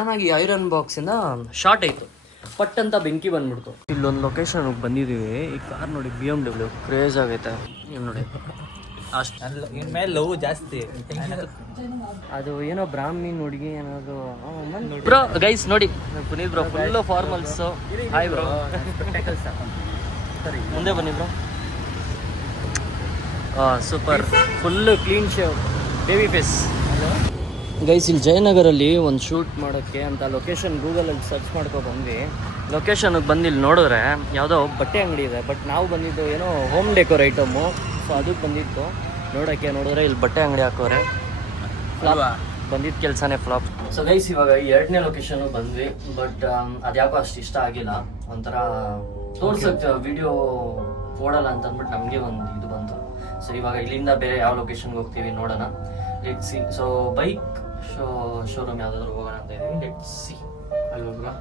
ಚೆನ್ನಾಗಿ iron ಬಾಕ್ಸಿಂದ short ಆಯಿತು, ಪಟ್ ಅಂತ ಬೆಂಕಿ ಬಂದ್ಬಿಡ್ತು. ಇಲ್ಲೊಂದು ಲೊಕೇಶನ್ ಬಂದಿದ್ದೀವಿ. ಈ ಕಾರ್ ನೋಡಿ BMW ಕ್ರೇಜ್ ಆಗೈತೆ. ನೀವು ನೋಡಿ ಅಷ್ಟು ಇನ್ಮೇಲೆ ಲವ್ ಜಾಸ್ತಿ. ಅದು ಏನೋ ಬ್ರಾಹ್ಮಣಿ ಹುಡುಗಿ ಏನಾದ್ರು ಬ್ರೋ. ಗೈಸ್ ನೋಡಿ Puneeth bro full formals. Hi bro. ಮುಂದೆ ಬನ್ನಿ bro. Super, full clean shave, baby face. Guys ಇಲ್ಲಿ ಜಯನಗರಲ್ಲಿ ಒಂದು ಶೂಟ್ ಮಾಡೋಕ್ಕೆ ಅಂತ ಲೊಕೇಶನ್ ಗೂಗಲಲ್ಲಿ ಸರ್ಚ್ ಮಾಡ್ಕೊ ಬಂದ್ವಿ. ಲೊಕೇಶನ್ಗೆ ಬಂದು ಇಲ್ಲಿ ನೋಡಿದ್ರೆ ಯಾವುದೋ ಬಟ್ಟೆ ಅಂಗಡಿ ಇದೆ, ಬಟ್ ನಾವು ಬಂದಿದ್ದು ಏನೋ ಹೋಮ್ ಡೆಕೋರ್ ಐಟಮು. ಸೊ ಅದಕ್ಕೆ ಬಂದಿತ್ತು ನೋಡೋಕ್ಕೆ. ನೋಡಿದ್ರೆ ಇಲ್ಲಿ ಬಟ್ಟೆ ಅಂಗಡಿ ಹಾಕೋರೆ. ಫ್ಲಾಪ್ ಬಂದಿದ್ದ ಕೆಲಸನೇ ಫ್ಲಾಪ್. ಸೊ ಗೈಸ್ ಇವಾಗ 2ನೇ ಲೊಕೇಶನ್ ಬಂದ್ವಿ, ಬಟ್ ಅದ್ಯಾಕೋ ಅಷ್ಟು ಇಷ್ಟ ಆಗಿಲ್ಲ. ಒಂಥರ ತೋರ್ಸಕ್ಕೆ ವಿಡಿಯೋ ಓಡಲ್ಲ ಅಂತ ಅಂದ್ಬಿಟ್ಟು ನಮಗೆ ಒಂದು ಇದು ಬಂತು. ಸೊ ಇವಾಗ ಇಲ್ಲಿಂದ ಬೇರೆ ಯಾವ ಲೊಕೇಶನ್ಗೆ ಹೋಗ್ತೀವಿ ನೋಡೋಣ. Let's see. So bike showroom ಯಾವುದಾದ್ರು ಹೋಗೋಣ ಅಂತ ಇದ್ದೀವಿ. ಲೆಟ್ಸ್ ಸಿ ಅಲ್ವಾ.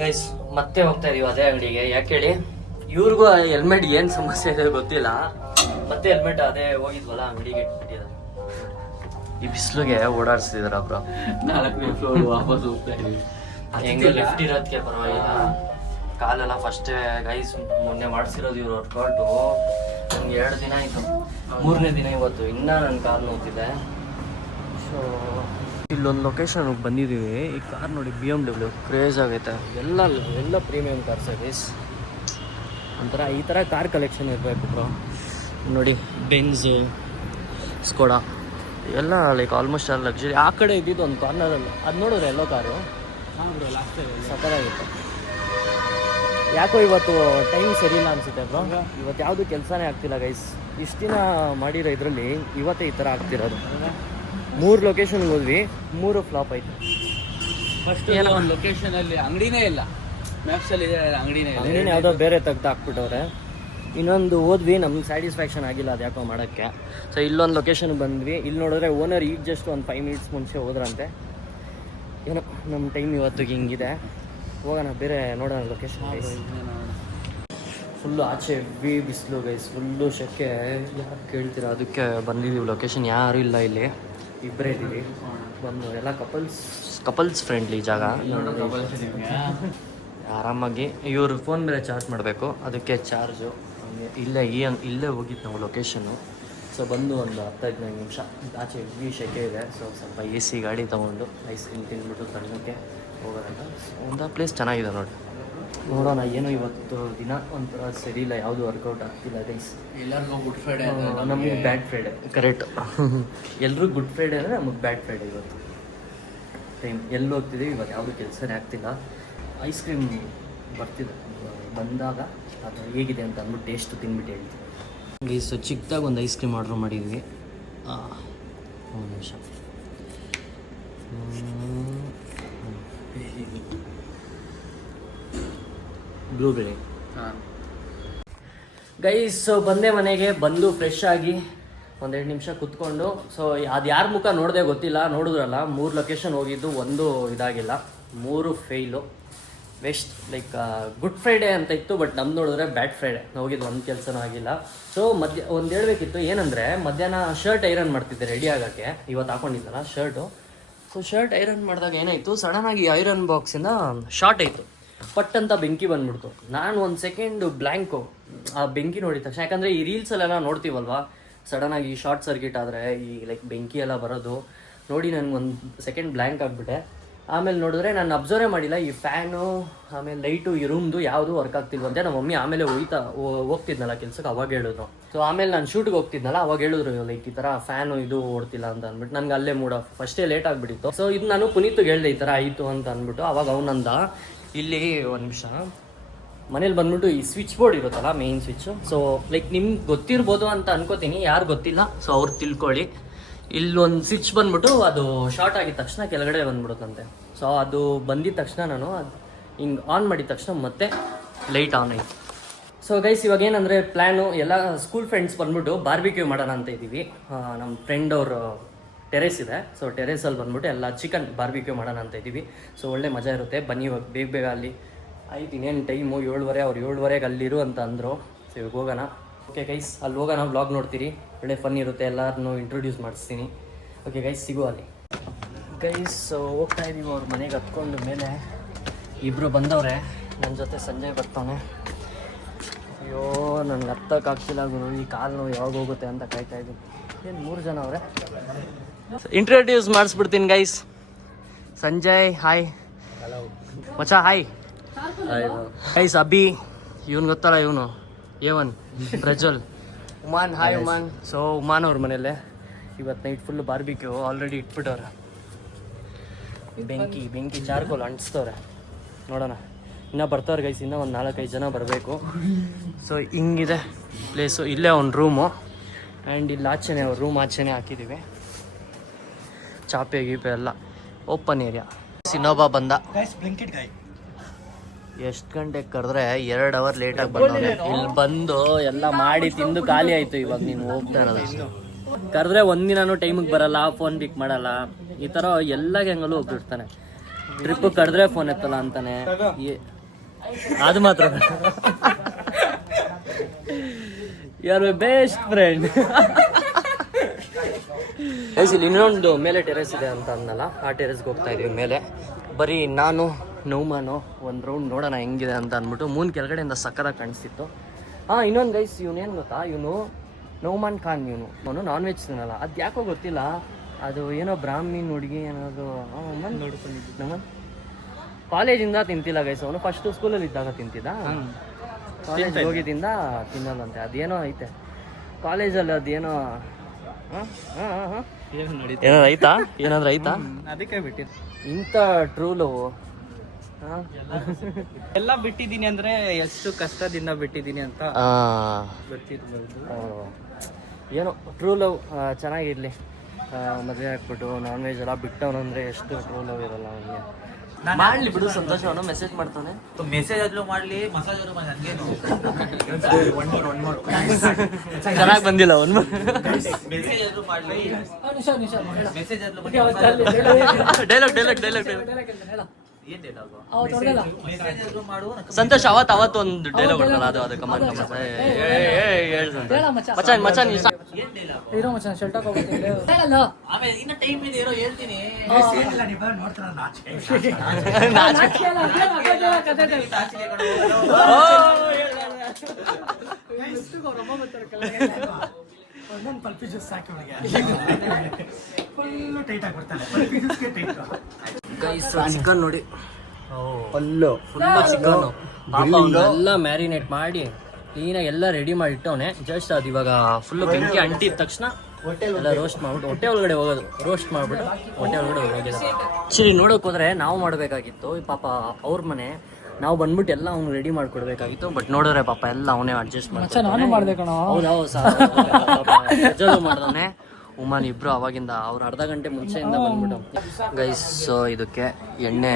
ಗೈಸ್ ಮತ್ತೆ ಹೋಗ್ತಾ ಇದೀವಿ ಅದೇ ಅಂಗಡಿಗೆ. ಯಾಕೆ ಹೇಳಿ, ಇವ್ರಿಗೂ ಹೆಲ್ಮೆಟ್ ಏನು ಸಮಸ್ಯೆ ಇದೆ ಗೊತ್ತಿಲ್ಲ. ಮತ್ತೆ ಹೆಲ್ಮೆಟ್ ಅದೇ ಹೋಗಿದ್ವಲ್ಲ ಅಂಗಡಿಗೆ ಇಟ್ಬಿಟ್ಟಿದ್ದಾರೆ. ಈ ಬಿಸಿಲಿಗೆ ಓಡಾಡಿಸ್ತಿದಾರ ಬ್ರೋ. 4ನೇ ಫ್ಲೋರ್ ವಾಪಸ್ ಹೋಗ್ತಾ ಇದೀವಿ. ಹೆಂಗೆ ಲಿಫ್ಟ್ ಇರೋದಕ್ಕೆ ಪರವಾಗಿಲ್ಲ. ಕಾಲೆಲ್ಲ ಫಸ್ಟೇ ಗೈಸ್ ಮೊನ್ನೆ ಮಾಡಿಸಿರೋದು ಇವ್ರು ವರ್ಕೌಟು. ನಂಗೆ 2 ದಿನ ಆಯಿತು, 3ನೇ ದಿನ ಇವತ್ತು. ಇನ್ನೂ ನನ್ನ ಕಾಲು ನೋಡ್ತಿದೆ. ಸೊ ಇಲ್ಲೊಂದು ಲೊಕೇಶನ್ಗೆ ಬಂದಿದ್ದೀವಿ. ಈ ಕಾರ್ ನೋಡಿ BMW ಕ್ರೇಜ್ ಆಗೈತೆ. ಎಲ್ಲ ಪ್ರೀಮಿಯಂ ಕಾರ್ಸ್ ಗೈಸ್. ಒಂಥರ ಈ ಥರ ಕಾರ್ ಕಲೆಕ್ಷನ್ ಇರಬೇಕು ಬ್ರೋ. ನೋಡಿ ಬೆನ್ಝು, ಸ್ಕೋಡಾ ಎಲ್ಲ ಲೈಕ್ ಆಲ್ಮೋಸ್ಟ್ ಆಲ್ ಲಕ್ಸುರಿ. ಆ ಕಡೆ ಇದ್ದಿದ್ದು ಒಂದು ಕಾರ್ನರಲ್ಲಿ ಅದು ನೋಡಿದ್ರೆ ಎಲ್ಲೋ ಕಾರು ಸಕ್ಕತ್ತಾಗಿತ್ತು. ಯಾಕೋ ಇವತ್ತು ಟೈಮ್ ಸರಿಯಿಲ್ಲ ಅನಿಸುತ್ತೆ ಬ್ರೋ. ಇವತ್ತು ಯಾವುದು ಕೆಲಸನೇ ಆಗ್ತಿಲ್ಲ ಗೈಸ್. ಇಷ್ಟು ದಿನ ಮಾಡಿರೋ ಇದರಲ್ಲಿ ಇವತ್ತೇ ಈ ಥರ ಆಗ್ತಿರೋದು. 3 ಲೊಕೇಶನ್ಗೆ ಹೋದ್ವಿ, 3 ಫ್ಲಾಪ್ ಆಯಿತು. ಫಸ್ಟ್ ಒಂದು ಲೊಕೇಶನಲ್ಲಿ ಅಂಗಡಿನೇ ಇಲ್ಲ, ಮ್ಯಾಪ್ಸಲ್ಲಿ ಅಂಗಡಿನೇ ಯಾವುದೋ ಬೇರೆ ತೆಗ್ದು ಹಾಕ್ಬಿಟ್ಟವ್ರೆ. ಇನ್ನೊಂದು ಹೋದ್ವಿ, ನಮ್ಗೆ ಸ್ಯಾಟಿಸ್ಫ್ಯಾಕ್ಷನ್ ಆಗಿಲ್ಲ ಅದು ಯಾಕೋ ಮಾಡೋಕ್ಕೆ. ಸೊ ಇಲ್ಲೊಂದು ಲೊಕೇಶನ್ಗೆ ಬಂದ್ವಿ. ಇಲ್ಲಿ ನೋಡಿದ್ರೆ ಓನರ್ ಈಗ ಜಸ್ಟ್ ಒಂದು 5 ಮಿನಿಟ್ಸ್ ಮುಂಚೆ ಹೋದ್ರಂತೆ. ಏನೋ ನಮ್ಮ ಟೈಮ್ ಇವತ್ತಿಗೆ ಹಿಂಗಿದೆ. ಹೋಗೋಣ ಬೇರೆ ನೋಡೋಣ ಲೊಕೇಶನ್. ಫುಲ್ಲು ಆಚೆ ಹೆವಿ ಬಿಸಿಲು ಗೈಸ್, ಫುಲ್ಲು ಶೆಕೆ. ಯಾರು ಕೇಳ್ತೀರಾ, ಅದಕ್ಕೆ ಬಂದಿದ್ದೀವಿ. ಲೊಕೇಶನ್ ಯಾರೂ ಇಲ್ಲ, ಇಲ್ಲಿ ಇಬ್ಬರೇ ಇದ್ದೀವಿ. ಬಂದು ಎಲ್ಲ ಕಪಲ್ಸ್ ಫ್ರೆಂಡ್ಲಿ ಜಾಗ. ಆರಾಮಾಗಿ ಇವರು ಫೋನ್ ಮೇಲೆ ಚಾರ್ಜ್ ಮಾಡಬೇಕು, ಅದಕ್ಕೆ ಚಾರ್ಜು ಇಲ್ಲೇ ಹೋಗಿದ್ದು ನಾವು ಲೊಕೇಶನ್ನು. ಸೊ ಬಂದು ಒಂದು 10-15 ನಿಮಿಷ. ಆಚೆ ಹೆವಿ ಶೆಕೆ ಇದೆ. ಸೊ ಸ್ವಲ್ಪ AC ಗಾಡಿ ತೊಗೊಂಡು ಐಸ್ ಕ್ರೀಮ್ ತಿಂದ್ಬಿಟ್ಟು ತಣ್ಣಕ್ಕೆ ಹೋಗೋದಂತ. ಒಂದು ಪ್ಲೇಸ್ ಚೆನ್ನಾಗಿದೆ ನೋಡಿ. ನೋಡೋಣ. ಏನೋ ಇವತ್ತು ದಿನ ಒಂಥರ ಸರಿ ಇಲ್ಲ, ಯಾವುದು ವರ್ಕೌಟ್ ಆಗ್ತಿಲ್ಲ ಗೈಸ್. ಎಲ್ಲರಿಗೂ ಗುಡ್ ಫ್ರೈಡೆ, ನಮಗೆ ಬ್ಯಾಡ್ ಫ್ರೈಡೆ. ಕರೆಕ್ಟ್. ಎಲ್ಲರೂ ಗುಡ್ ಫ್ರೈಡೆ ಅಂದರೆ ನಮಗೆ ಬ್ಯಾಡ್ ಫ್ರೈಡೆ ಇವತ್ತು. ಟೈಮ್ ಎಲ್ಲಿ ಹೋಗ್ತಿದ್ದೀವಿ ಇವತ್ತು, ಯಾವುದು ಕೆಲಸನೇ ಆಗ್ತಿಲ್ಲ. ಐಸ್ ಕ್ರೀಮ್ ಬರ್ತಿದೆ, ಬಂದಾಗ ಅದು ಹೇಗಿದೆ ಅಂತ ಅಂದ್ಬಿಟ್ಟು ಟೇಸ್ಟ್ ತಿಂದ್ಬಿಟ್ಟು ಹೇಳ್ತೀವಿ. ಗೈಸ್ ಚಿಕ್ಕದಾಗಿ ಒಂದು ಐಸ್ ಕ್ರೀಮ್ ಆರ್ಡ್ರ್ ಮಾಡಿದ್ವಿ. ಒಂದು ನಿಮಿಷ. Blueberry guys. ಬಂದೆ ಮನೆಗೆ, ಬಂದು ಫ್ರೆಶ್ ಆಗಿ 1-2 ನಿಮಿಷ ಕುತ್ಕೊಂಡು. ಸೊ ಅದು ಯಾರ ಮುಖ ನೋಡಿದೆ ಗೊತ್ತಿಲ್ಲ, ನೋಡಿದ್ರಲ್ಲ 3 ಲೊಕೇಶನ್ ಹೋಗಿದ್ದು, ಒಂದು ಇದಾಗಿಲ್ಲ, 3 fail, waste. Like good Friday ಅಂತ ಇತ್ತು, ಬಟ್ ನಮ್ದು ನೋಡಿದ್ರೆ ಬ್ಯಾಡ್ ಫ್ರೈಡೇ. ಹೋಗಿದ್ದು ಒಂದು ಕೆಲಸನೂ ಆಗಿಲ್ಲ. ಸೊ ಒಂದು ಹೇಳ್ಬೇಕಿತ್ತು ಏನಂದರೆ, ಮಧ್ಯಾಹ್ನ ಶರ್ಟ್ ಐರನ್ ಮಾಡ್ತಿದ್ದೆ ರೆಡಿ ಆಗೋಕ್ಕೆ. ಇವತ್ತು ಹಾಕೊಂಡಿದ್ದಲ್ಲ ಶರ್ಟು. ಸೊ ಶರ್ಟ್ ಐರನ್ ಮಾಡಿದಾಗ ಏನಾಯಿತು, ಸಡನ್ನಾಗಿ ಐರನ್ ಬಾಕ್ಸಿಂದ ಶಾರ್ಟ್ ಆಯಿತು. ಪಟ್ ಅಂತ ಬೆಂಕಿ ಬಂದ್ಬಿಡ್ತು. ನಾನು ಒಂದು ಸೆಕೆಂಡು ಬ್ಲ್ಯಾಂಕು ಆ ಬೆಂಕಿ ನೋಡಿದ ತಕ್ಷಣ. ಯಾಕಂದರೆ ಈ ರೀಲ್ಸಲ್ಲೆಲ್ಲ ನೋಡ್ತೀವಲ್ವಾ, ಸಡನ್ನಾಗಿ ಶಾರ್ಟ್ ಸರ್ಕ್ಯೂಟ್ ಆದರೆ ಈ ಲೈಕ್ ಬೆಂಕಿ ಎಲ್ಲ ಬರೋದು ನೋಡಿ. ನನಗೊಂದು ಸೆಕೆಂಡ್ ಬ್ಲ್ಯಾಂಕ್ ಆಗಿಬಿಟ್ಟೆ. ಆಮೇಲೆ ನೋಡಿದ್ರೆ ನಾನು ಅಬ್ಸರ್ವೇ ಮಾಡಿಲ್ಲ, ಈ ಫ್ಯಾನು ಆಮೇಲೆ ಲೈಟು ಈ ರೂಮ್ದು ಯಾವುದು ವರ್ಕ್ ಆಗ್ತಿಲ್ವಂತೆ. ನಮ್ಮ ಮಮ್ಮಿ ಆಮೇಲೆ ಹೋಗ್ತಿದ್ನಲ್ಲ ಕೆಲ್ಸಕ್ಕೆ, ಅವಾಗ ಹೇಳಿದ್ರು. ಸೊ ಆಮೇಲೆ ನಾನು ಶೂಟ್ಗೆ ಹೋಗ್ತಿದ್ನಲ್ಲ, ಅವಾಗ ಹೇಳಿದ್ರು ಲೈಕ್ ಈ ಥರ ಫ್ಯಾನು ಇದು ಓಡ್ತಿಲ್ಲ ಅಂತ ಅಂದ್ಬಿಟ್ಟು. ನನಗೆ ಅಲ್ಲೇ ಮೂಡ್ ಆಫ್, ಫಸ್ಟೇ ಲೇಟ್ ಆಗಿಬಿಟ್ಟಿತ್ತು. ಸೊ ಇದು ನಾನು ಪುನೀತ್ಗೆ ಹೇಳಿದೆ ಈ ಥರ ಆಯಿತು ಅಂತ ಅಂದ್ಬಿಟ್ಟು. ಅವಾಗ ಅವನಂದ, ಇಲ್ಲಿ ಒಂದು ನಿಮಿಷ, ಮನೇಲಿ ಬಂದ್ಬಿಟ್ಟು ಈ ಸ್ವಿಚ್ ಬೋರ್ಡ್ ಇರುತ್ತಲ್ಲ, ಮೇಯ್ನ್ ಸ್ವಿಚ್ಚು. ಸೊ ಲೈಕ್ ನಿಮ್ಗೆ ಗೊತ್ತಿರ್ಬೋದು ಅಂತ ಅನ್ಕೋತೀನಿ, ಯಾರು ಗೊತ್ತಿಲ್ಲ ಸೊ ಅವ್ರು ತಿಳ್ಕೊಳ್ಳಿ. ಇಲ್ಲೊಂದು ಸ್ವಿಚ್ ಬಂದ್ಬಿಟ್ಟು ಅದು ಶಾರ್ಟ್ ಆಗಿದ ತಕ್ಷಣ ಕೆಳಗಡೆ ಬಂದ್ಬಿಡುತ್ತಂತೆ. ಸೊ ಅದು ಬಂದಿದ ತಕ್ಷಣ ನಾನು ಅದು ಹಿಂಗೆ ಆನ್ ಮಾಡಿದ ತಕ್ಷಣ ಮತ್ತೆ ಲೈಟ್ ಆನ್ ಆಯಿತು. ಸೊ ಗೈಸ್ ಇವಾಗ ಏನಂದರೆ ಪ್ಲ್ಯಾನು, ಎಲ್ಲ ಸ್ಕೂಲ್ ಫ್ರೆಂಡ್ಸ್ ಬಂದ್ಬಿಟ್ಟು ಬಾರ್ಬಿಕ್ಯೂ ಮಾಡೋಣ ಅಂತ ಇದ್ದೀವಿ. ನಮ್ಮ ಫ್ರೆಂಡ್ ಅವರು ಟೆರೇಸ್ ಇದೆ. ಸೊ ಟೆರೇಸಲ್ಲಿ ಬಂದ್ಬಿಟ್ಟು ಎಲ್ಲ ಚಿಕನ್ ಬಾರ್ಬಿಕ್ಯೂ ಮಾಡೋಣ ಅಂತ ಇದ್ದೀವಿ. ಸೊ ಒಳ್ಳೆ ಮಜಾ ಇರುತ್ತೆ. ಬನ್ನಿ ಇವಾಗ ಬೇಗ ಅಲ್ಲಿ ಆಯ್ತು. ಇನ್ನೇನು ಟೈಮು 7:30, ಅವ್ರು 7:30ಗೆ ಅಲ್ಲಿರು ಅಂತ ಅಂದರು. ಸೊ ಇವಾಗ ಹೋಗೋಣ. ಓಕೆ ಗೈಸ್, ಅಲ್ಲಿ ಹೋಗೋಣ, ವ್ಲಾಗ್ ನೋಡ್ತೀರಿ, ಒಳ್ಳೆ ಫನ್ ಇರುತ್ತೆ, ಎಲ್ಲರನ್ನೂ ಇಂಟ್ರೊಡ್ಯೂಸ್ ಮಾಡಿಸ್ತೀನಿ. ಓಕೆ ಗೈಸ್, ಸಿಗುವ ಅಲ್ಲಿ. ಗೈಸ್ ಹೋಗ್ತಾ ಇದ್ದೀವಿ ಅವ್ರ ಮನೆಗೆ ಹತ್ಕೊಂಡು. ಮೇಲೆ ಇಬ್ಬರು ಬಂದವ್ರೆ, ನನ್ನ ಜೊತೆ ಸಂಜಯ್ ಬರ್ತಾನೆ. ಅಯ್ಯೋ ನನಗೆ ಹತ್ತಕ್ಕಾಗ್ತಿಲ್ಲ ಗುರು, ಈ ಕಾಲು ನೋವು ಯಾವಾಗ ಹೋಗುತ್ತೆ ಅಂತ ಕಾಯ್ತಾ ಇದ್ದೀನಿ. ಏನು 3 ಜನ ಅವರೇ. ಇಂಟ್ರೊಡ್ಯೂಸ್ ಮಾಡಿಸ್ಬಿಡ್ತೀನಿ ಗೈಸ್. ಸಂಜಯ್ ಹಾಯ್. ಮಚ್ಚ ಹಾಯ್. ಗೈಸ್ ಅಭಿ, ಇವನು ಗೊತ್ತಲ್ಲ, ಇವನು A1 Prajwal. Uman hi Uman. So Uman ಅವ್ರ ಮನೇಲೆ ಇವತ್ತು ನೈಟ್ ಫುಲ್ ಬಾರ್ಬಿಕ್ಯೂ ಆಲ್ರೆಡಿ ಇಟ್ಬಿಟ್ಟವ್ರೆ. ಬೆಂಕಿ ಚಾರ್ಕೋಲ್ ಅಂಟಿಸ್ತವ್ರೆ. ನೋಡೋಣ, ಇನ್ನೂ ಬರ್ತಾವ್ರೆ ಗೈಸ್, ಇನ್ನೂ ಒಂದು 4-5 ಜನ ಬರಬೇಕು. ಸೊ ಹಿಂಗಿದೆ ಪ್ಲೇಸು. ಇಲ್ಲೇ ಅವ್ನ ರೂಮು, ಆ್ಯಂಡ್ ಇಲ್ಲಿ ಆಚೆನೆ ಅವ್ರ ರೂಮ್ ಆಚೆನೆ ಹಾಕಿದ್ದೀವಿ. ಚಾಪೆ ಗೀಪೆ ಎಲ್ಲ ಓಪನ್ ಏರಿಯಾ. ಇನ್ನೊಬ್ಬ ಬಂದ. ಎಷ್ಟು ಗಂಟೆಗೆ ಕರೆದ್ರೆ 2 ಅವರ್ ಲೇಟಾಗಿ ಬಂದವನೆ. ಇಲ್ಲಿ ಬಂದು ಎಲ್ಲ ಮಾಡಿ ತಿಂದು ಖಾಲಿ ಆಯಿತು. ಇವಾಗ ನೀನು ಹೋಗ್ತಾ ಇರೋದು. ಕರೆದ್ರೆ ಒಂದಿನೂ ಟೈಮಿಗೆ ಬರಲ್ಲ, ಫೋನ್ ಪಿಕ್ ಮಾಡಲ್ಲ, ಈ ಥರ ಎಲ್ಲ ಗ್ಯಾಂಗಲ್ಲೂ ಹೋಗ್ಬಿಡ್ತಾನೆ. ಟ್ರಿಪ್ ಕರೆದ್ರೆ ಫೋನ್ ಎತ್ತಲ್ಲ ಅಂತಾನೆ. ಅದು ಮಾತ್ರ ಯಾರು ಬೆಸ್ಟ್ ಫ್ರೆಂಡ್. ಇಲ್ಲಿ ಇನ್ನೊಂದು ಮೇಲೆ ಟೆರೆಸ್ ಇದೆ ಅಂತ ಅಂದಲ್ಲ, ಆ ಟೆರೆಸ್ಗೆ ಹೋಗ್ತಾ ಇದೀವಿ ಮೇಲೆ. ಬರೀ ನಾನು ನೌಮಾನು ಒಂದು ರೌಂಡ್ ನೋಡೋಣ ಹೆಂಗಿದೆ ಅಂತ ಅಂದ್ಬಿಟ್ಟು. ಮೂನ್ ಕೆಳಗಡೆಯಿಂದ ಸಕ್ಕದಾಗ ಕಾಣಿಸ್ತಿತ್ತು. ಇನ್ನೊಂದು ಗೈಸ್, ಇವನೇನು ಗೊತ್ತಾ, ಇವನು ನೌಮಾನ್ ಖಾನ್. ಅವನು ನಾನ್ ವೆಜ್ ತಿನ್ನಲ್ಲ, ಅದು ಯಾಕೋ ಗೊತ್ತಿಲ್ಲ. ಅದು ಏನೋ ಬ್ರಾಹ್ಮಿನ್ ಹುಡುಗಿ ಏನಾದ್ರು ನಮ್ಮನ್ ಕಾಲೇಜಿಂದ ತಿಂತಿಲ್ಲ ಗೈಸ್. ಅವನು ಫಸ್ಟ್ ಸ್ಕೂಲಲ್ಲಿ ಇದ್ದಾಗ ತಿಂತಿದ್ದ, ಕಾಲೇಜ್ ಹೋಗಿದ್ದಿಂದ ತಿನ್ನಲ್ಲಂತೆ. ಅದೇನೋ ಐತೆ ಕಾಲೇಜಲ್ಲಿ, ಅದೇನೋ ಏನಾದ್ರು ಐತಾ, ಏನಾದ್ರು ಐತಾ, ಅದಕ್ಕೆ ಬಿಟ್ಟಿದ್ದು. ಇಂಥ ಟ್ರೂ ಲವ್ ಎಲ್ಲ ಬಿಟ್ಟಿದ್ದೀನಿ ಅಂದ್ರೆ ಎಷ್ಟು ಕಷ್ಟದಿಂದ ಬಿಟ್ಟಿದ್ದೀನಿ ಅಂತ ಗೊತ್ತಿರ್ಬೋದು. ಏನೋ ಟ್ರೂ ಲವ್ ಚೆನ್ನಾಗಿರ್ಲಿ. ಮದುವೆ ಹಾಕ್ಬಿಟ್ಟು ನಾನ್ ವೆಜ್ ಎಲ್ಲ ಬಿಟ್ಟವನು ಅಂದರೆ ಎಷ್ಟು ಟ್ರೂ ಲವ್ ಇರಲ್ಲ ಅವನಿಗೆ. ಮಾಡ್ಲಿ ಬಿಡು, ಸಂತೋಷ. ಅವನು ಮೆಸೇಜ್ ಮಾಡ್ತಾನೆ. ಮೆಸೇಜ್ ಆದ್ರೂ ಮಾಡ್ಲಿ, ಮಸಾಜ್ ಚೆನ್ನಾಗಿ ಬಂದಿಲ್ಲ ಅವನು. ಮೆಸೇಜ್ ಆದ್ರೂ ಮಾಡ್ಲಿ, ಮೆಸೇಜ್ ಆದ್ರೂ ಡೈಲಾಗ್ ಸಂತೋಷ್ ಅವತ್ತು ಒಂದು ಡೈಲಾಗ್ ಹೊಡ್ದಲ್ಲ, ಅದು ಕಮಲ್ ಮಚಾನ್ ಮಚಾನ್ ಹೀರೋ ಮಚಾನ್ ಶರ್ಟ್ ಆಮೇಲೆ ಇನ್ನ ಟೈಮ್ ಇದೆ ಇರೋ ಹೇಳ್ತೀನಿ. ಚಿಕನ್ ನೋಡಿ, ಫುಲ್ಲು ಚಿಕನ್ ಎಲ್ಲ ಮ್ಯಾರಿನೇಟ್ ಮಾಡಿ ಕ್ಲೀನಾಗಿ ಎಲ್ಲ ರೆಡಿ ಮಾಡಿ ಇಟ್ಟವನೆ. ಜಸ್ಟ್ ಅದು ಇವಾಗ ಫುಲ್ಲು ಬೆಂಕಿ ಅಂಟಿದ ತಕ್ಷಣ ಎಲ್ಲ ರೋಸ್ಟ್ ಮಾಡ್ಬಿಟ್ಟು ಹೊಟ್ಟೆ ಒಳಗಡೆ ಹೋಗೋದು. ರೋಸ್ಟ್ ಮಾಡ್ಬಿಟ್ಟು ಹೊಟ್ಟೆ ಒಳಗಡೆ ಹೋಗೋದು. ಆಕ್ಚುಲಿ ನೋಡೋಕೆ ಹೋದ್ರೆ ನಾವು ಮಾಡಬೇಕಾಗಿತ್ತು, ಪಾಪ ಅವ್ರ ಮನೆ, ನಾವು ಬಂದ್ಬಿಟ್ಟು ಎಲ್ಲ ಅವ್ನು ರೆಡಿ ಮಾಡ್ಕೊಡ್ಬೇಕಾಗಿತ್ತು. ಬಟ್ ನೋಡಿದ್ರೆ ಪಾಪ ಎಲ್ಲ ಅವನೇ ಅಡ್ಜಸ್ಟ್ ಮಾಡಿದವನೆ. ಉಮಾನ್ ಇಬ್ರು ಅವಾಗಿಂದ ಅವ್ರು ಅರ್ಧ ಗಂಟೆ ಮುಂಚೆಯಿಂದ ಬಂದ್ಬಿಟ್ಟು. ಗೈಸ್, ಇದಕ್ಕೆ ಎಣ್ಣೆ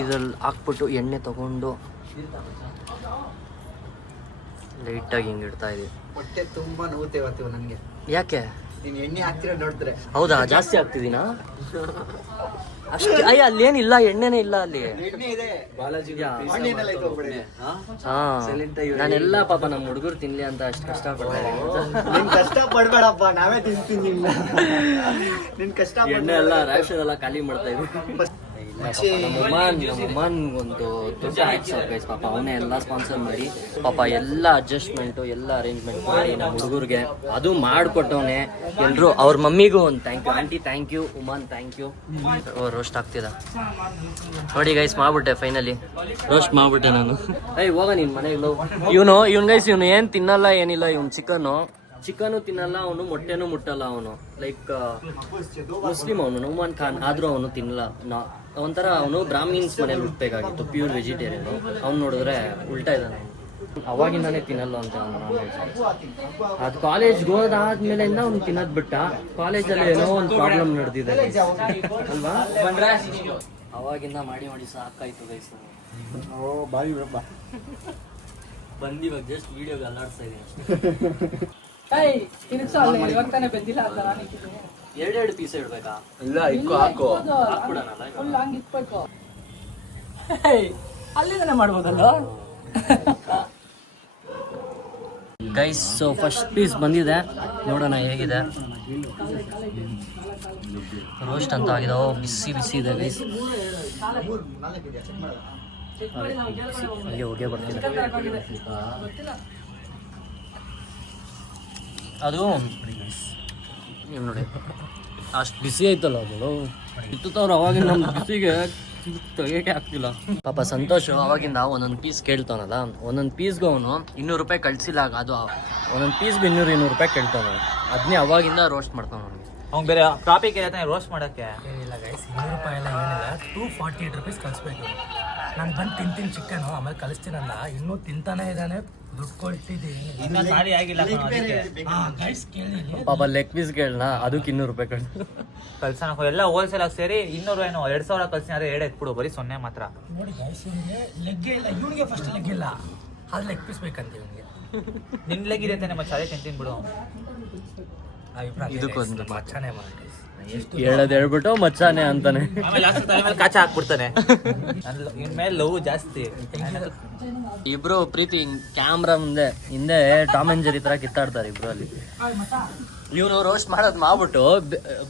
ಇದ್ರಲ್ಲಿ ಹಾಕ್ಬಿಟ್ಟು ಎಣ್ಣೆ ತಗೊಂಡು ಲೈಟಾಗಿ ಹಿಂಗೆ ಇಡ್ತಾ ಇದೀವಿ. ಹೊಟ್ಟೆ ತುಂಬಾ ನೋವುತ್ತೇವತ್ತು ನನಗೆ. ಯಾಕೆ? ನೀನು ಎಣ್ಣೆ ಹಾಕ್ತಿರೋ ನೋಡಿದ್ರೆ. ಹೌದಾ, ಜಾಸ್ತಿ ಆಗ್ತಿದ್ದೀನಾ? ಅಷ್ಟು ಅಯ್ಯ, ಅಲ್ಲೇನಿಲ್ಲ, ಎಣ್ಣೆನೇ ಇಲ್ಲ ಅಲ್ಲಿ. ನಾನೆಲ್ಲ ಪಾಪ ನಮ್ಮ ಹುಡುಗರು ತಿನ್ಲಿ ಅಂತ ಅಷ್ಟು ಕಷ್ಟ ಪಡ್ತಾ ಇದ್ದೀನಿ. ಕಷ್ಟ ಪಡ್ಬೇಡಪ್ಪ, ನಾವೇ ತಿಂತೀನಿ. ನಿನ್ ಕಷ್ಟ ಎಣ್ಣೆ ಎಲ್ಲ ರ್ಯಾಷನ್ ಎಲ್ಲ ಖಾಲಿ ಮಾಡ್ತಾ ಇದ್ವಿ. ನಮ್ಮಮ್ಮನ್ ಒಂದು ದೊಡ್ಡ ಗೈಸ್. ಪಾಪ ಅವನೇ ಎಲ್ಲ ಸ್ಪಾನ್ಸರ್ ಮಾಡಿ, ಪಾಪ ಎಲ್ಲ ಅಡ್ಜಸ್ಟ್ಮೆಂಟು ಎಲ್ಲ ಅರೇಂಜ್ಮೆಂಟ್ ಮಾಡಿ ನಮ್ಮ ಹುಡುಗರಿಗೆ ಅದು ಮಾಡಿಕೊಟ್ಟವನೇ. ಎಲ್ಲರೂ ಅವ್ರ ಮಮ್ಮಿಗೂ ಒಂದು thank you. Aunty thank you, Uman thank you. Roast ಆಗ್ತಿದ ನೋಡಿ ಗೈಸ್, ಮಾಡ್ಬಿಟ್ಟೆ ಫೈನಲಿ. ರೋಸ್ಟ್ ಮಾಡ್ಬಿಟ್ಟೆ ನಾನು. ಹೋಗ ನೀನು ಮನೆಗೆ. ಇವನು ಗೈಸ್, ಇವನು ಏನು ತಿನ್ನಲ್ಲ ಏನಿಲ್ಲ. ಇವನು ಚಿಕನು ತಿನ್ನಲ್ಲ, ಅವನು ಮೊಟ್ಟೆನೂ ಮುಟ್ಟಲ್ಲ. ಅವನು ಲೈಕ್ ಮುಸ್ಲಿಂ, ಅವನು ನೌಮಾನ್ ಖಾನ್, ಆದ್ರೂ ಅವನು ತಿನ್ನಲ್ಲ. ಒಂಥರ ಅವನು ಬ್ರಾಹ್ಮಿನ್ಸ್ ಮನೇಲಿ ಹುಟ್ಟಬೇಕಾಗಿತ್ತು, ಪ್ಯೂರ್ ವೆಜಿಟೇರಿಯನ್. ಅವ್ನು ನೋಡಿದ್ರೆ ಉಲ್ಟಾ ಇದ್ದಾನೆ. ಅವಾಗಿಂದಾನೇ ತಿನ್ನಲ್ಲ ಅಂತ ಅವನು ನಾನ್ ವೆಜ್. ಅದು ಕಾಲೇಜ್ಗೆ ಹೋದಾದ್ಮೇಲೆ ಅವ್ನು ತಿನ್ನೋದು ಬಿಟ್ಟ. ಕಾಲೇಜಲ್ಲಿ ಏನೋ ಒಂದು ಪ್ರಾಬ್ಲಮ್ ನಡೆದಿದೆ ಅಲ್ವಾ, ಅವಾಗಿಂದ ಮಾಡಿ ಸಾಕಾಯ್ತು ಗೈಸ್. ಬಂದು ಇವಾಗ ಜಸ್ಟ್ ವಿಡಿಯೋಗೆ ಅಲ್ಲಾಡ್ಸ್ತಾ ಇದ್ದೀನಿ. ಎರಡೆರಡು ಪೀಸ್ ಇಡ್ಬೇಕಾ? ಇಲ್ಲ, ಹಾಕು. ಅಲ್ಲಿಂದನೇ ಮಾಡ್ಬೋದಲ್ಲ. ಗೈಸ್ ಸೊ ಫಸ್ಟ್ ಪೀಸ್ ಬಂದಿದೆ, ನೋಡೋಣ ಹೇಗಿದೆ. ರೋಸ್ಟ್ ಅಂತ ಆಗಿದೆ. ಬಿಸಿ ಬಿಸಿ ಇದೆ ಗೈಸ್. ಹಂಗೆ ಹೋಗೇ ಬರ್ತೀನಿ. ಅದು ನೀವು ನೋಡಿ ಅಷ್ಟು ಬಿಸಿ ಐತಲ್ಲ ಅದು ಇತ್ತವ್ರು ಅವಾಗಿನ ನಮ್ಮ ಬಿಸಿಗೆ ತೆಗಿಯೋಕೆ ಆಗ್ತಿಲ್ಲ. ಪಾಪ ಸಂತೋಷ್ ಅವಾಗಿಂದ ಒಂದೊಂದು ಪೀಸ್ ಕೇಳ್ತಾನಲ್ಲ, ಒಂದೊಂದು ಪೀಸ್ಗೂ ಅವನು 200 ರೂಪಾಯಿ ಕಳಿಸಿಲ್ಲ. ಅದು ಒಂದೊಂದು ಪೀಸ್ಗೆ 200 ರೂಪಾಯಿ ಕೇಳ್ತಾನ. ಅದನ್ನೇ ಅವಾಗಿಂದ ರೋಸ್ಟ್ ಮಾಡ್ತಾನ ಅವನಿಗೆ. ಅವ್ನು ಬೇರೆ ಟಾಪಿಕ್ ಇರತ್ತೆ ರೋಸ್ಟ್ ಮಾಡೋಕ್ಕೆ. ಏನಿಲ್ಲ ಗೈಸ್, 200 ರೂಪಾಯಿ ಎಲ್ಲ ಏನಿಲ್ಲ, 248 ರುಪೀಸ್ ಕಳಿಸ್ಬೇಕು. ನಾನು ಬಂದು ತಿಂತೀನಿ ಚಿಕನು, ಆಮೇಲೆ ಕಳಿಸ್ತೀನಲ್ಲ, ಇನ್ನೂ ತಿಂತಾನೆ ಇದ್ದಾನೆ, ದುಡ್ಡು ಕೊಟ್ಟಿದ್ದೀನಿ. ಇನ್ನೂ ಸಾರಿ ಆಗಿಲ್ಲ ಗೈಸ್ ಕೇಳಿ, ಪಾಪ ಲೆಗ್ ಪೀಸ್ ಕೇಳಲ್ಲ, ಅದಕ್ಕೆ 200 ರೂಪಾಯಿ ಕಳ್ಸೋಣ. ಎಲ್ಲ ಹೋಲ್ಸೇಲ್ ಆಗಿ ಸೇರಿ 200 ಏನು 2000 ಕಳ್ಸಿನ 2 ಎತ್ಬಿಡು, ಬರೀ 0 ಮಾತ್ರ. ನೋಡಿ ಗೈಸ್, ಇವನಿಗೆ ಲೆಗ್ಗೆ ಇಲ್ಲ, ಇವನಿಗೆ ಫಸ್ಟ್ ಲೆಗ್ ಇಲ್ಲ, ಅದು ಲೆಗ್ ಪೀಸ್ ಬೇಕಂತ ಇವನಿಗೆ. ನಿನ್ ಲೆಗ್ ಇದೆ ತಾನೆ, ಮತ್ತೆ ಅದೇ ತಿಂತೀನಿ ಬಿಡು. ಇದಕ್ಕೊಂದು ಮಚ್ಚಾನೆ ಮಾಡಿ ಎಷ್ಟು ಹೇಳೋದು ಹೇಳ್ಬಿಟ್ಟು ಮಚ್ಚಾನೆ ಅಂತಾನೆ. ಆಮೇಲೆ ಲಾಸ್ಟ್ ತಲೆ ಮೇಲೆ ಕಾಚ ಹಾಕ್ಬಿಡ್ತಾನೆ. ಇನ್ಮೇಲೆ ಲವ್ ಜಾಸ್ತಿ. ಇಬ್ರು ಪ್ರೀತಿ ಕ್ಯಾಮ್ರಾ ಮುಂದೆ ಹಿಂದೆ ಟಾಮ್ ಅಂಡ್ ಜೆರಿ ತರ ಕಿತ್ತಾಡ್ತಾರೆ ಇಬ್ರು ಅಲ್ಲಿ. ಇವನು ರೋಸ್ಟ್ ಮಾಡೋದು ಮಾಡ್ಬಿಟ್ಟು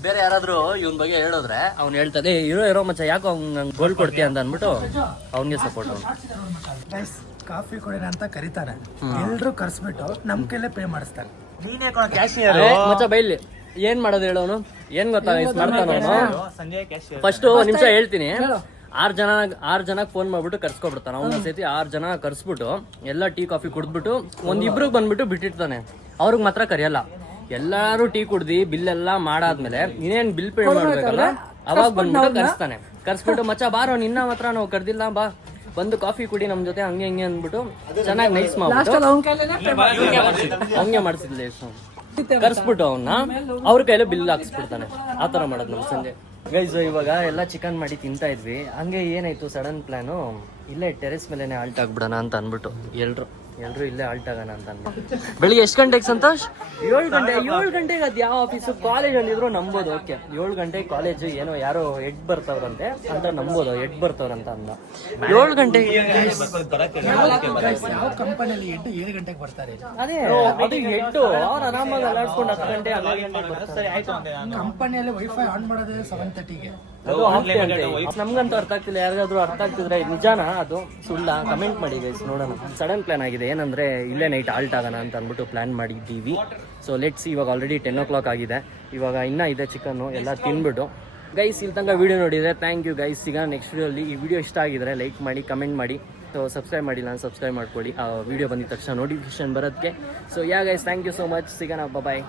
ಬೇರೆ ಯಾರಾದ್ರೂ ಇವನ್ ಬಗ್ಗೆ ಹೇಳಿದ್ರೆ ಅವ್ನು ಹೇಳ್ತಾನೆ, ಇರೋ ಮಚ್ಚ ಯಾಕೋ ಹಂಗೆ ಗೋಲ್ಡ್ ಕೊಡ್ತೀಯ ಅಂತ ಅಂದ್ಬಿಟ್ಟು ಅವ್ನಿಗೆ ಸಪೋರ್ಟ್. ಅವ್ನು ಗೈಸ್ ಕಾಫಿ ಕೊಡೋಣ ಅಂತ ಕರೀತಾನೆ, ಎಲ್ರು ಕರ್ಸ್ಬಿಟ್ಟು ನಮ್ ಕೈಲೇ ಪೇ ಮಾಡಿಸ್ತಾನೆ. ನೀನೇ ಕ್ಯಾಶಿಯರ್ ಮಚ್ಚ ಬೈಲಿ ಏನ್ ಮಾಡೋದು ಹೇಳೋನು, ಏನ್ ಗೊತ್ತಾ ಮಾಡ್ತಾನ ಅವನು. ಸಂಜೆ ಕ್ಯಾಶಿಯರ್ ಫಸ್ಟ್ ನಿಮಿಷ ಹೇಳ್ತೀನಿ. 6 ಜನಕ್ಕೆ ಫೋನ್ ಮಾಡ್ಬಿಟ್ಟು ಕರ್ಸ್ಕೊಬಿಡ್ತಾನೆ. ಅವ್ನ ಸತಿ 6 ಜನ ಕರ್ಸ್ಬಿಟ್ಟು ಎಲ್ಲ ಟೀ ಕಾಫಿ ಕುಡ್ದ್ಬಿಟ್ಟು ಒಂದಿಬ್ರಿಗೆ ಬಂದ್ಬಿಟ್ಟು ಬಿಟ್ಟಿರ್ತಾನೆ. ಅವ್ರಿಗೆ ಮಾತ್ರ ಕರಿಯಲ್ಲ. ಎಲ್ಲಾರು ಟೀ ಕುಡ್ದು ಬಿಲ್ ಎಲ್ಲ ಮಾಡಾದ್ಮೇಲೆ ಇನ್ನೇನ್ ಬಿಲ್ ಪೇ ಮಾಡ್ಬೇಕಲ್ಲ, ಅವಾಗ ಬಂದ್ಬಿಟ್ಟು ಕರ್ಸ್ತಾನೆ. ಕರ್ಸ್ಬಿಟ್ಟು ಮಚ್ಚ ಬಾರೋ, ನಿನ್ನ ಮಾತ್ರ ನಾವು ಕರ್ದಿಲ್ಲ, ಬಾ ಬಂದು ಕಾಫಿ ಕುಡಿ ನಮ್ ಜೊತೆ, ಹಂಗೆ ಹಿಂಗೆ ಅಂದ್ಬಿಟ್ಟು ಚೆನ್ನಾಗಿ ನೈಸ್ ಮಾಡ್ಬಿಟ್ಟು ಹಂಗೆ ಮಾಡ್ಸಿದ್ಲೆ. ಕರ್ಸ್ಬಿಟ್ಟು ಅವನ್ನ ಅವ್ರ ಕೈಲೇ ಬಿಲ್ ಹಾಕ್ಸ್ಬಿಡ್ತಾನೆ. ಆತರ ಮಾಡೋದು ನಮ್ ಸಂಜೆ. ಗೈಸ್ ಇವಾಗ ಎಲ್ಲ ಚಿಕನ್ ಮಾಡಿ ತಿಂತಾ ಇದ್ವಿ, ಹಂಗೆ ಏನಾಯ್ತು ಸಡನ್ ಪ್ಲಾನು, ಇಲ್ಲೇ ಟೆರೆಸ್ ಮೇಲೆನೆ ಆಲ್ಟ್ ಆಗ್ಬಿಡೋಣ ಅಂತ ಅಂದ್ಬಿಟ್ಟು ಎಲ್ರು ಇಲ್ಲೇ ಆಲ್ಟ್ ಆಗೋಣ ಅಂತ ಅಂದ್ಬಿಟ್ಟು. ಬೆಳಿಗ್ಗೆ ಎಷ್ಟು ಗಂಟೆಗೆ ಸಂತೋಷ್? 7 ಗಂಟೆಗೆ. ಅದು ಯಾವ ಆಫೀಸು, ಕಾಲೇಜ್ ಅಂದಿದ್ರು ನಂಬೋದು. ಓಕೆ 7 ಗಂಟೆಗೆ ಕಾಲೇಜು, ಏನೋ ಯಾರೋ ಹೆಡ್ ಬರ್ತವ್ರಂತೆ ಅಂತ ನಂಬೋದು, ಹೆಡ್ ಬರ್ತವ್ರಂತ ಅಂದ. 7 ಗಂಟೆಗೆ ಯಾವ ಕಂಪನಿಯಲ್ಲಿ 7 ಗಂಟೆಗೆ ಬರ್ತಾರೆ? ಅದೇ ಅದು ಹೆಡ್ ಅವ್ರು ಆರಾಮಾಗಿ ಅಲ್ಲಾಡ್ಸ್ಕೊಂಡು 10 ಗಂಟೆ 11 ಗಂಟೆಗೆ ಸರಿ ಆಯ್ತು ಅಂದೆ ನಾನು. ಕಂಪನಿಯಲ್ಲಿ ವೈಫೈ ಆನ್ ಮಾಡೋದೇ 7:30ಗೆ. ಅದು ನಮ್ಗಂತೂ ಅರ್ಥ ಆಗ್ತಿಲ್ಲ. ಯಾರಿಗಾದ್ರೂ ಅರ್ಥ ಆಗ್ತಿದ್ರೆ ಇದು ನಿಜಾನ ಅದು ಸುಳ್ಳ ಕಮೆಂಟ್ ಮಾಡಿ ಗೈಸ್, ನೋಡೋಣ. ಸಡನ್ ಪ್ಲಾನ್ ಆಗಿದೆ, ಏನಂದ್ರೆ ಇಲ್ಲೇ ನೈಟ್ ಆಲ್ಟ್ ಆಗೋಣ ಅಂತ ಅಂದ್ಬಿಟ್ಟು ಪ್ಲಾನ್ ಮಾಡಿದ್ದೀವಿ. ಸೊ ಲೆಟ್ಸ್, ಇವಾಗ ಆಲ್ರೆಡಿ 10 o'clock ಆಗಿದೆ. ಇವಾಗ ಇನ್ನೂ ಇದೆ ಚಿಕನ್ನು ಎಲ್ಲ ತಿನ್ಬಿಟ್ಟು. ಗೈಸ್ ಇಲ್ಲಿ ತನಕ ವಿಡಿಯೋ ನೋಡಿದರೆ ಥ್ಯಾಂಕ್ ಯು ಗೈಸ್. ಈಗ ನೆಕ್ಸ್ಟ್ ವಿಡಿಯೋಲಿ ಈ ವಿಡಿಯೋ ಇಷ್ಟ ಆಗಿದ್ರೆ ಲೈಕ್ ಮಾಡಿ, ಕಮೆಂಟ್ ಮಾಡಿ. ಸೊ ಸಬ್ಸ್ಕ್ರೈಬ್ ಮಾಡಿಲ್ಲ ನಾನು ಸಬ್ಸ್ಕ್ರೈಬ್ ಮಾಡ್ಕೊಳ್ಳಿ, ಆ ವಿಡಿಯೋ ಬಂದಿದ ತಕ್ಷಣ ನೋಟಿಫಿಕೇಶನ್ ಬರೋದಕ್ಕೆ. So yeah guys, thank you so much. ಸಿಗೋಣ, ಬಾಯ್.